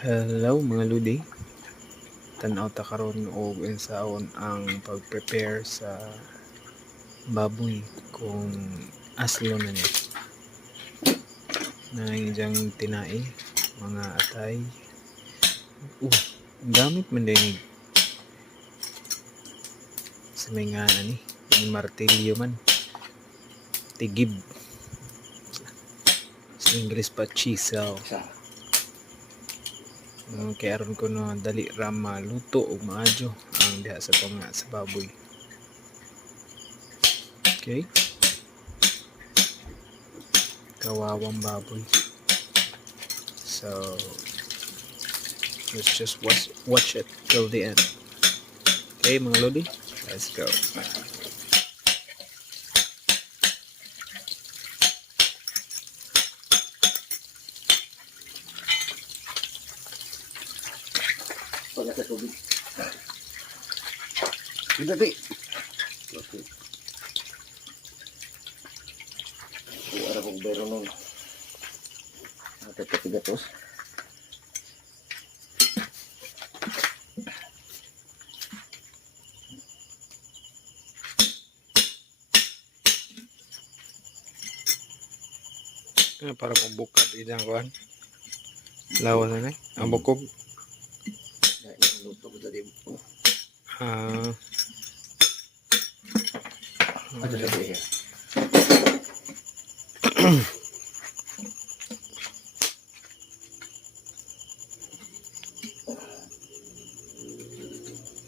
Hello mga ludi, tanaw ta karon og unsaon ang pag-prepare sa baboy kung aslo na niya. Nangyang tinai, mga atay. Gamit man din sa may nga ani, yung martilyo man. Tigib. Sa English pa chisel. Kaya aron ko no dali ra maluto o maadyo ang diha sa panga sa baboy. Okay? Kawawang baboy. So let's just watch it till the end. Okay mga lodi, let's go. Pagka sa tubig. Hindi, di. Okay. Kuwara kong bero nun. Natin katigatos. Para kung bukad idang kuhan. Lawa na na. Ang bukog. Luto ko tadi. Ada lagi ya.